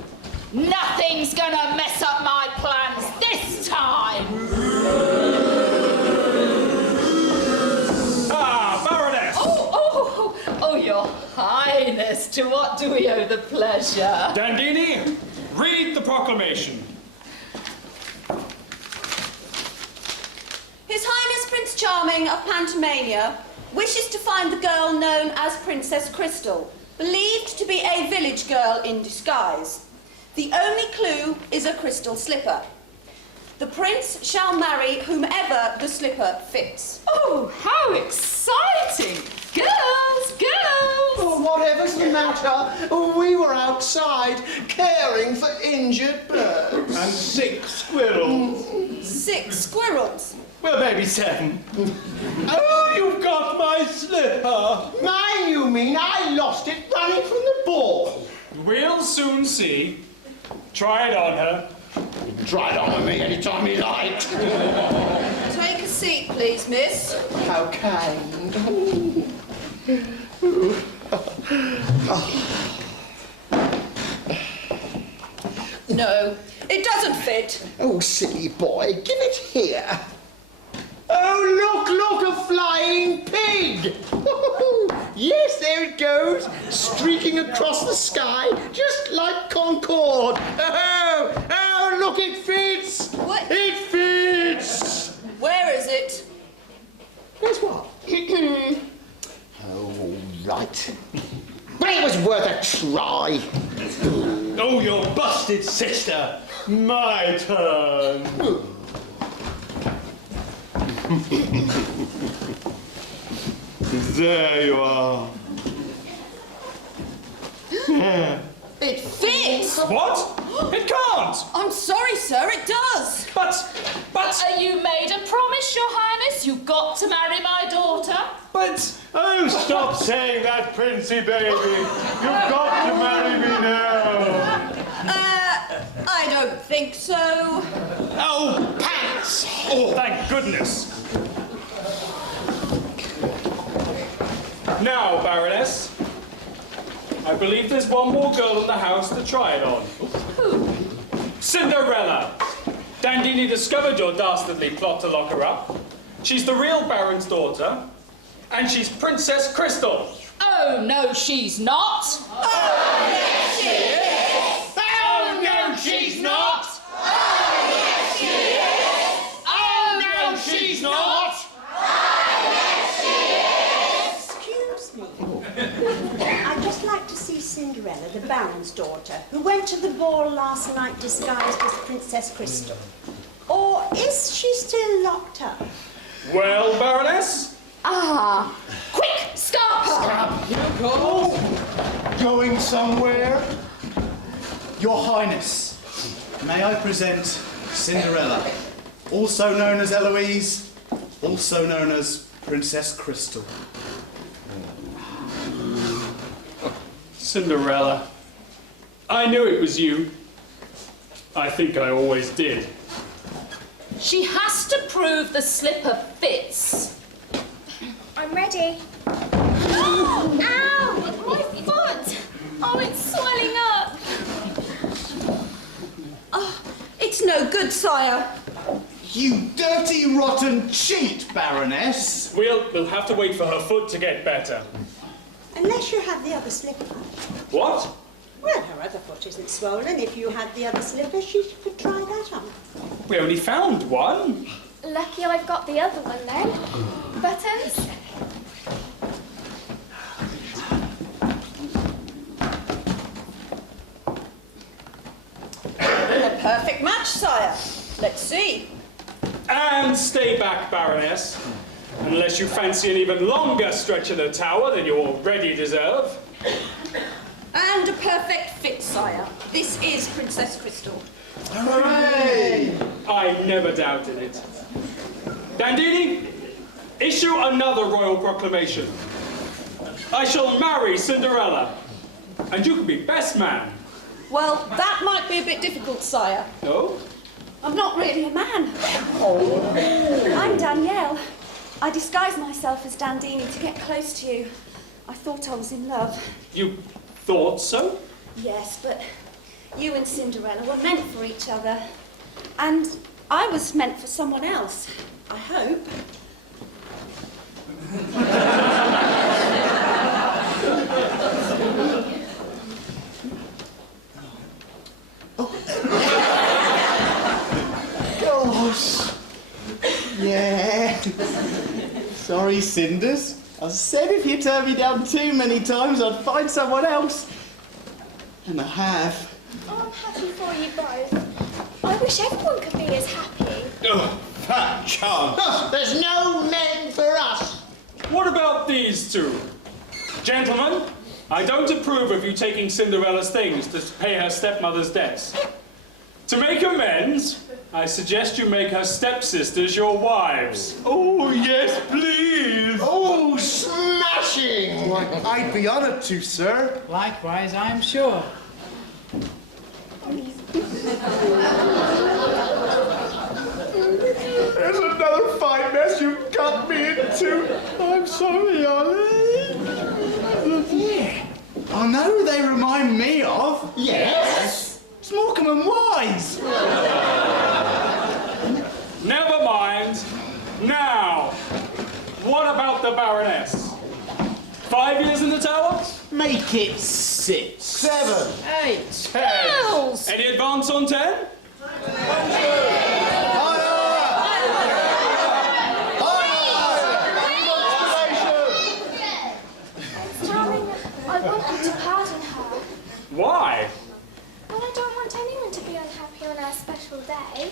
Nothing's gonna mess up my plans this time. Ah, Baroness! Oh, Your Highness, to what do we owe the pleasure? Dandini, read the proclamation. His Highness Prince Charming of Pantomime wishes to find the girl known as Princess Crystal, believed to be a village girl in disguise. The only clue is a crystal slipper. The prince shall marry whomever the slipper fits. Oh, how exciting! Girls, girls! Oh, whatever's the matter? We were outside caring for injured birds. And 6 squirrels. 6 squirrels. Well, maybe 7. Oh, you've got my slipper. Mine, you mean? I lost it running from the ball. We'll soon see. Try it on her. You can try it on with me anytime you like. Take a seat, please, miss. How kind. No, it doesn't fit. Oh, silly boy, give it here. Oh, look, a flying pig! Yes, there it goes, streaking across the sky, just like Concorde. Oh, look, it fits! What? It fits! Where is it? Where's what? Oh, right. But it was worth a try. Oh, you're busted, sister. My turn. There you are. It fits! What? It can't! I'm sorry, sir, it does. But... You made a promise, Your Highness. You got to marry my daughter. But... Oh, stop saying that, Princey baby. You've got to marry me now. I don't think so. Oh, pants! Oh, thank goodness. Now, Baroness, I believe there's one more girl in the house to try it on. Who? Cinderella. Dandini discovered your dastardly plot to lock her up. She's the real Baron's daughter, and she's Princess Crystal. Oh, no, she's not. Oh, yes, she is. Oh, no, she's not! Oh, yes, she is. Oh, no, she's not! Excuse me. I'd just like to see Cinderella, the Baron's daughter, who went to the ball last night disguised as Princess Crystal. Or is she still locked up? Well, Baroness? Ah, quick, stop! Going somewhere? Your Highness, may I present Cinderella, also known as Eloise, also known as Princess Crystal. Cinderella. I knew it was you. I think I always did. She has to prove the slipper fits. I'm ready. Ow! My foot! Oh, it's swelling up. Oh, it's no good, sire. You dirty, rotten cheat, Baroness! We'll have to wait for her foot to get better. Unless you have the other slipper. What? Well, her other foot isn't swollen. If you had the other slipper, she could try that on. We only found one. Lucky I've got the other one then. Buttons? A perfect match, sire. Let's see. And stay back, Baroness. Unless you fancy an even longer stretch of the tower than you already deserve. And a perfect fit, sire. This is Princess Crystal. Hooray! I never doubted it. Dandini, issue another royal proclamation. I shall marry Cinderella, and you can be best man. Well, that might be a bit difficult, sire. No? I'm not really a man. I'm Danielle. I disguised myself as Dandini to get close to you. I thought I was in love. You thought so? Yes, but you and Cinderella were meant for each other. And I was meant for someone else. I hope. Gosh. Yeah. Sorry, Cinders. I said if you turned me down too many times, I'd find someone else. And I have. Oh, I'm happy for you both. I wish everyone could be as happy. Oh, fat chance. There's no men for us. What about these two? Gentlemen, I don't approve of you taking Cinderella's things to pay her stepmother's debts. To make amends, I suggest you make her stepsisters your wives. Oh, yes, please. Oh, smashing! Why, I'd be honoured to, sir. Likewise, I'm sure. There's another fine mess know who they remind me of. Yes? It's Morecambe and Wise. Never mind. Now, what about the Baroness? 5 years in the Tower? Make it 6. 7. 8. Girls! Any advance on 10? Darling, I want you to pardon her. Why? Well, I don't want anyone to be unhappy on our special day.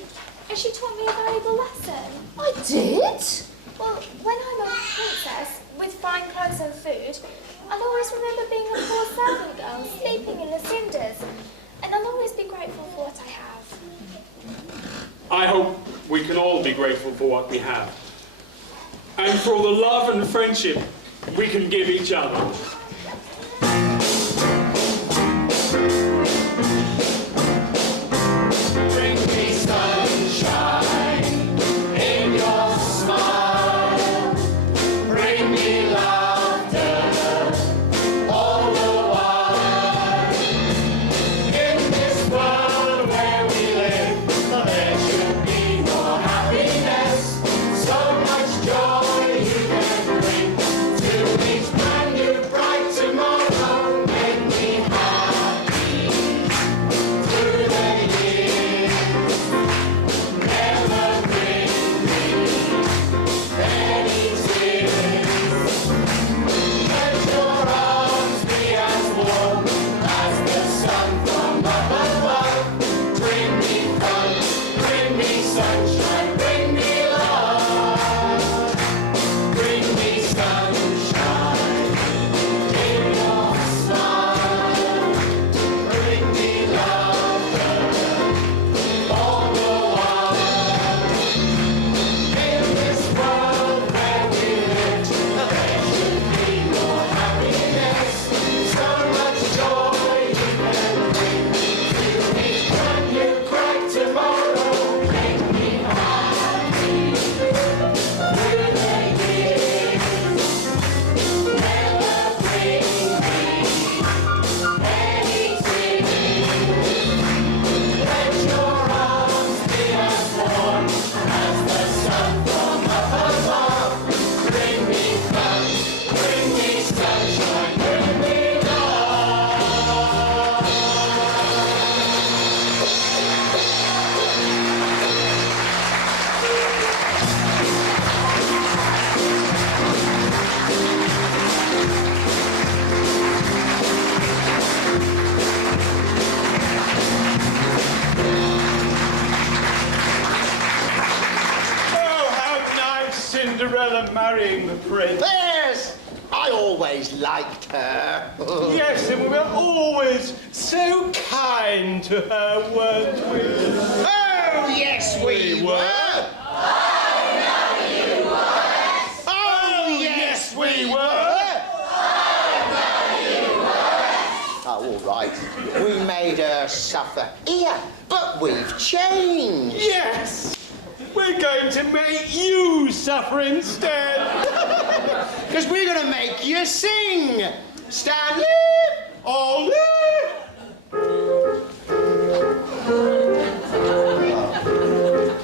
And she taught me a valuable lesson. I did? Well, when I'm a princess, with fine clothes and food, I'll always remember being a poor servant girl, sleeping in the cinders. And I'll always be grateful for what I have. I hope we can all be grateful for what we have. And for all the love and friendship we can give each other. Bring me sunshine in your smile. Bring me laughter all the while. In this world where we live, there should be more happiness. So much joy you can bring to each brand new bright tomorrow. Make me happy through the years. Never bring me any tears. Let your arms be as warm as the sun from up above. Bring me fun, bring me sunshine, bring me love. Bring me sunshine in your smile. Bring me laughter all the while. In this world where we live, there should be more happiness. So much joy you can bring to each brand new bright tomorrow. Make me happy through the years. Never bring me any tears. Let your arms be as warm as the sun from up above. Bring me fun, bring me sunshine, bring me love. Oh, how nice Cinderella marrying the prince. Yes! I always liked her. Yes, and we were always so kind to her, weren't we? Oh, yes, we were. Oh, yes, we were. Oh, all right. We made her suffer here, but we've changed. Yes! We're going to make you suffer instead. Because we're going to make you sing. Stanley! Ollie!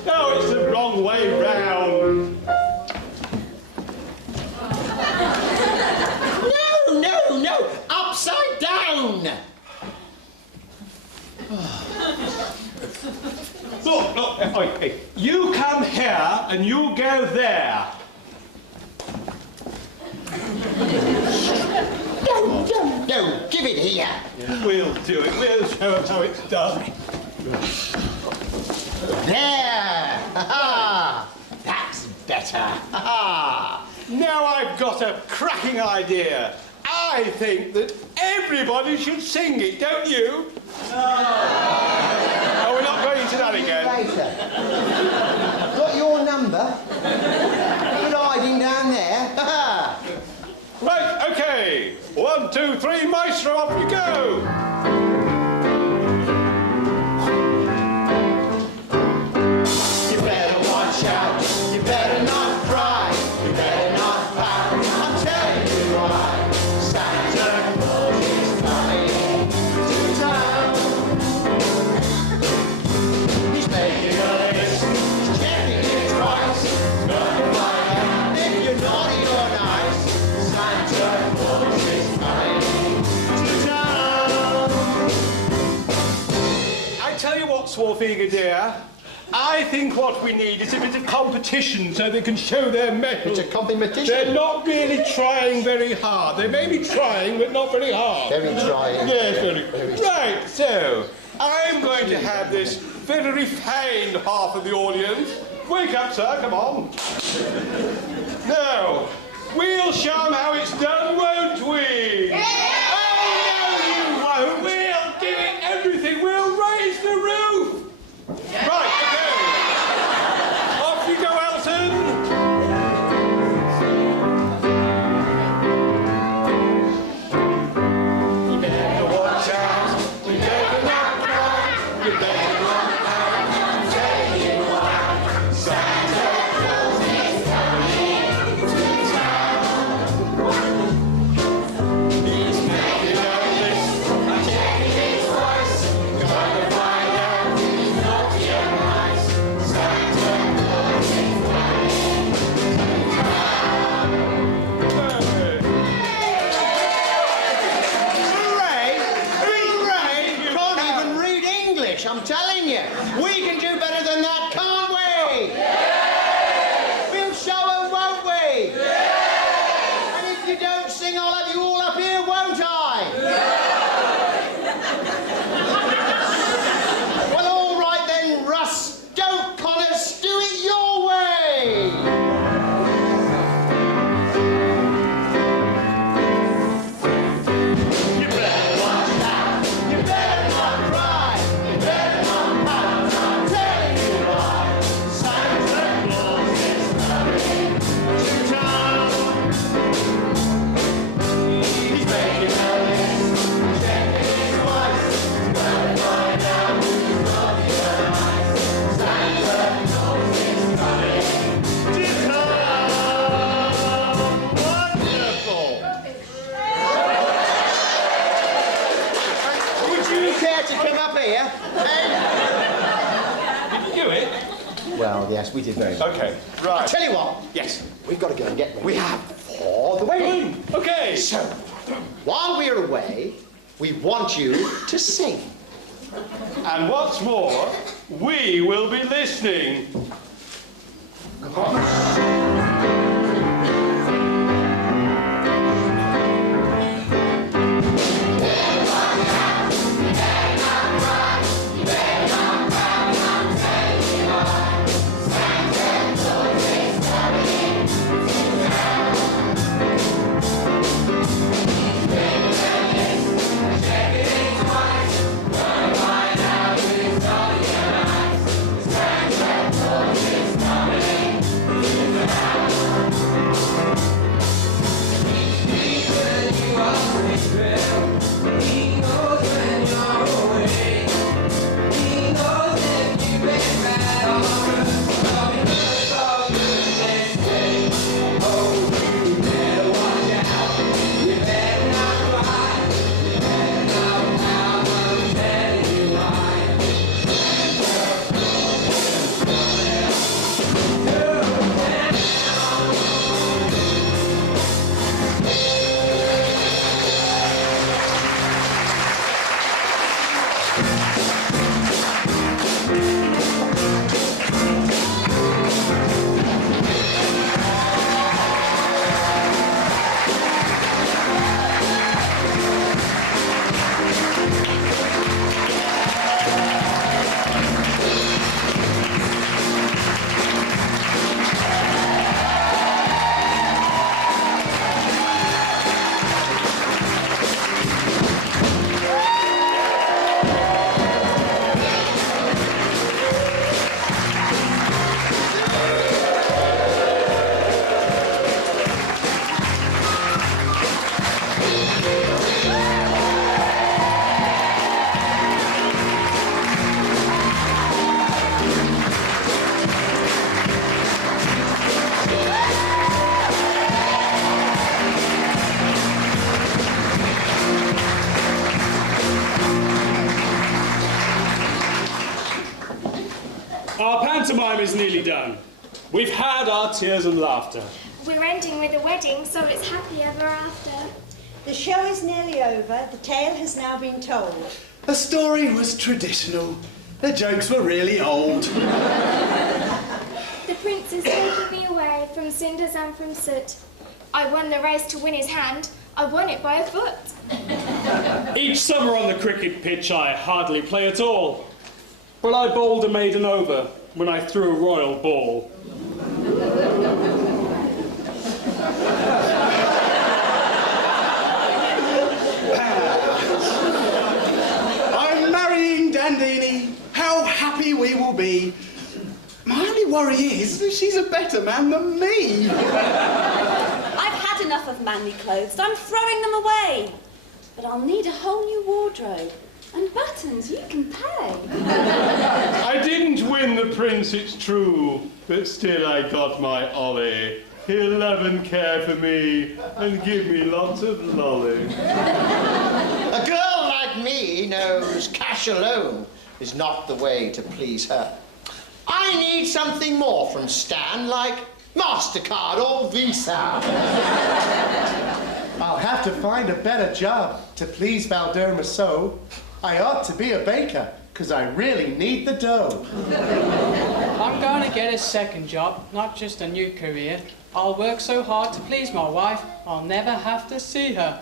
No, it's the wrong way round. No, upside down. Look, hey, you come here and you go there. No, give it here. We'll do it. We'll show them how it's done. There. Ha-ha. That's better. Ha-ha. Now I've got a cracking idea. I think that everybody should sing it, don't you? Oh, we're not going into that again. Later. Got your number? You're hiding down there. Ha-ha. Right, okay. 1, 2, 3, maestro, off you go. You better watch out, you better not cry, you better not pout, I'm telling you why. Santa Claus is coming tell you what, Swarfiga dear, I think what we need is a bit of competition so they can show their mettle. It's a competition? They're not really trying very hard. They may be trying, but not very hard. Very trying. Yes, very. Right, so I'm going to have this very refined half of the audience. Wake up, sir, come on. Now, we'll show them how it's done, won't we? Oh, no, you won't. We'll give it everything. We'll raise the roof. Right, okay. Off you go, Elton. You better watch out. You better not cry. You better not cry. I'll tell you why. Santa Claus is coming to town. He's making a list and checking it twice. Gonna find out who's naughty and nice. Santa Claus is coming to town. Hooray! Hooray! You can't even read English, I'm telling you. We can do better than that, can't we? We'll show them, won't we? And if you don't sing, I'll have you all up here, won't I? Well, all right then, Russ. Don't con us. Do it your way. You better watch out. You better not cry. You better not pout. I'm telling you why. Santa Claus is coming to town. He's making a list, checking it twice. Gonna find out who's naughty and nice. Santa Claus is coming to town. Wonderful. Would you care to come up here? Did you do it? Well, yes, we did very well. Okay, I right. tell you what, Yes. we've got to go and get ready. We have for the wedding. Okay. So, while we're away, we want you to sing. And what's more, we will be listening. Our pantomime is nearly done. We've had our tears and laughter. We're ending with a wedding, so it's happy ever after. The show is nearly over. The tale has now been told. The story was traditional, Their jokes were really old. The prince is taking me away from cinders and from soot. I won the race to win his hand. I won it by a foot. Each summer on the cricket pitch I hardly play at all, but I bowled a maiden over when I threw a royal ball. I'm marrying Dandini. How happy we will be. My only worry is that she's a better man than me. I've had enough of manly clothes. I'm throwing them away. But I'll need a whole new wardrobe. And buttons you can pay. I didn't win the prince, it's true, but still I got my Ollie. He'll love and care for me and give me lots of lolly. A girl like me knows cash alone is not the way to please her. I need something more from Stan, like MasterCard or Visa. I'll have to find a better job to please Valderma so. I ought to be a baker, because I really need the dough. I'm going to get a second job, not just a new career. I'll work so hard to please my wife, I'll never have to see her.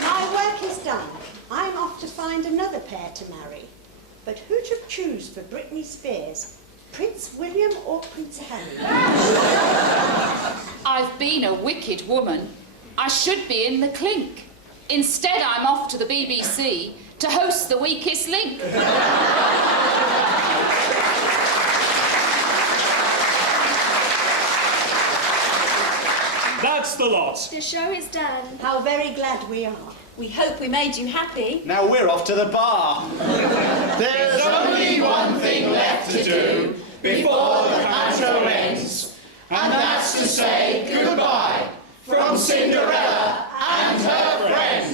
My work is done. I'm off to find another pair to marry. But who to choose for Britney Spears? Prince William or Prince Harry? I've been a wicked woman. I should be in the clink. Instead, I'm off to the BBC to host The Weakest Link. That's the lot. The show is done. How very glad we are. We hope we made you happy. Now we're off to the bar. There's only one thing left to do before the panto ends, and that's to say goodbye from Cinderella and her friends.